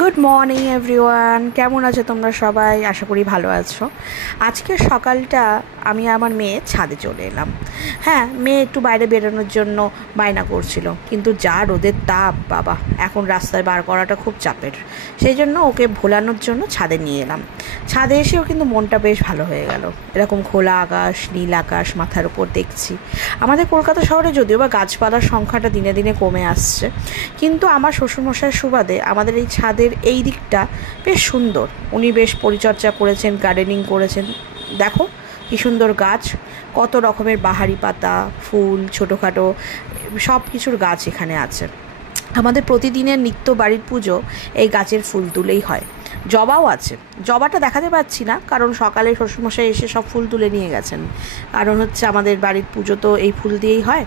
Good morning everyone, কেমন আছো তোমরা সবাই? আশা করি ভালো আছো। আজকের সকালটা আমি আমার মেয়ে ছাদে চলে এলাম। হ্যাঁ, মেয়ে একটু বাইরে বেরোনোর জন্য বায়না করছিল, কিন্তু যা রোদের তাপ বাবা, এখন রাস্তায় বার করাটা খুব চাপের। সেই জন্য ওকে ভোলানোর জন্য ছাদে নিয়ে এলাম। ছাদে এসেও কিন্তু মনটা বেশ ভালো হয়ে গেল। এরকম খোলা আকাশ, নীল আকাশ মাথার উপর দেখছি। আমাদের কলকাতা শহরে যদিও বা গাছপালার সংখ্যাটা দিনে দিনে কমে আসছে, কিন্তু আমার শ্বশুরমশাইয়ের সুবাদে আমাদের এই ছাদের এই দিকটা বেশ সুন্দর। উনি বেশ পরিচর্যা করেছেন, গার্ডেনিং করেছেন। দেখো কী সুন্দর গাছ, কত রকমের বাহারি পাতা, ফুল, ছোটোখাটো সব কিছুর গাছ এখানে আছে। আমাদের প্রতিদিনের নিত্য বাড়ির পুজো এই গাছের ফুল তুলেই হয়। জবাও আছে, জবাটা দেখাতে পাচ্ছি না কারণ সকালে শ্বশুরমশাই এসে সব ফুল তুলে নিয়ে গেছেন। কারণ হচ্ছে আমাদের বাড়ির পুজো তো এই ফুল দিয়েই হয়।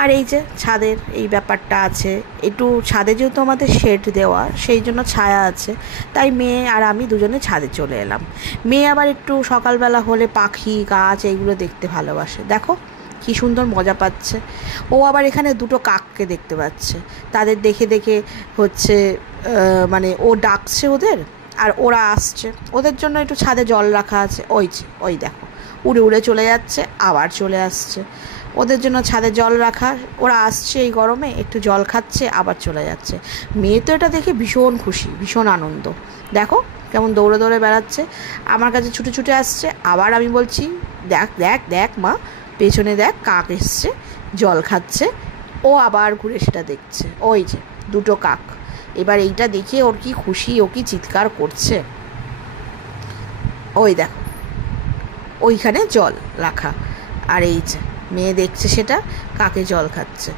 আর এই যে ছাদের এই ব্যাপারটা আছে, একটু ছাদে যেহেতু আমাদের শেড দেওয়া, সেই জন্য ছায়া আছে, তাই মেয়ে আর আমি দুজনে ছাদে চলে এলাম। মেয়ে আবার একটু সকালবেলা হলে পাখি গাছ এইগুলো দেখতে ভালোবাসে। দেখো কী সুন্দর মজা পাচ্ছে। ও আবার এখানে দুটো কাককে দেখতে পাচ্ছে, তাদের দেখে দেখে হচ্ছে মানে ও ডাকছে ওদের, আর ওরা আসছে। ওদের জন্য একটু ছাদে জল রাখা আছে, ওই দেখো উড়ে উড়ে চলে যাচ্ছে, আবার চলে আসছে। ওদের জন্য ছাদে জল রাখা, ওরা আসছে এই গরমে, একটু জল খাচ্ছে, আবার চলে যাচ্ছে। মেয়ে তো এটা দেখে ভীষণ খুশি, ভীষণ আনন্দ। দেখো কেমন দৌড়ে দৌড়ে বেড়াচ্ছে, আমার কাছে ছুটে ছুটে আসছে। আবার আমি বলছি, দেখ দেখ দেখ মা, পেছনে দেখ কাক এসছে, জল খাচ্ছে। ও আবার ঘুরে সেটা দেখছে, ওই যে দুটো কাক। এবার এইটা দেখে ওর কি খুশি, ও কি চিৎকার করছে। ওই দেখো ওইখানে জল রাখা, আর এই যে মেয়ে দেখছে সেটা, কাকে জল খাচ্ছে।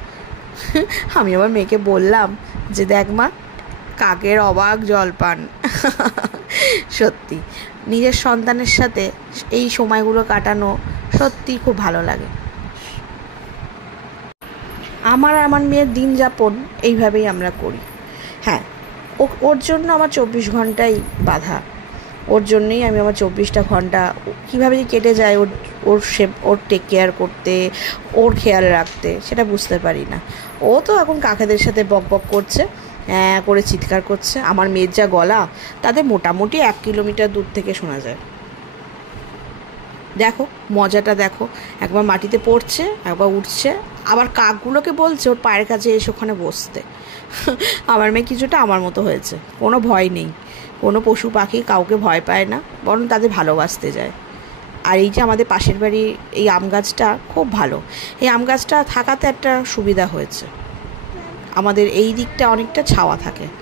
আমি আবার মেয়েকে বললাম যে দেখ মা, কাকের অবাক জল পান। সত্যি নিজের সন্তানের সাথে এই সময়গুলো কাটানো সত্যি খুব ভালো লাগে। আমার আর আমার মেয়ের দিন যাপন এইভাবেই আমরা করি। হ্যাঁ, ওর জন্য আমার 24 ঘন্টাই বাধা। ওর জন্যেই আমি আমার 24টা ঘন্টা কীভাবে যে কেটে যায় ওর টেক কেয়ার করতে, ওর খেয়াল রাখতে, সেটা বুঝতে পারি না। ও তো এখন কাকেদের সাথে বক বক করছে, করে চিৎকার করছে। আমার মেয়ের যা গলা, তাদের মোটামুটি 1 কিলোমিটার দূর থেকে শোনা যায়। দেখো মজাটা দেখো, একবার মাটিতে পড়ছে, একবার উঠছে, আবার কাকগুলোকে বলছে ওর পায়ের কাছে এসে ওখানে বসতে। আমার মেয়ে কিছুটা আমার মতো হয়েছে, কোনো ভয় নেই। কোনো পশু পাখি কাউকে ভয় পায় না, বরং তাদের ভালোবাসতে যায়। আর এই যে আমাদের পাশের বাড়ি এই আম গাছটা খুব ভালো। এই আম গাছটা থাকাতে একটা সুবিধা হয়েছে, আমাদের এই দিকটা অনেকটা ছাওয়া থাকে।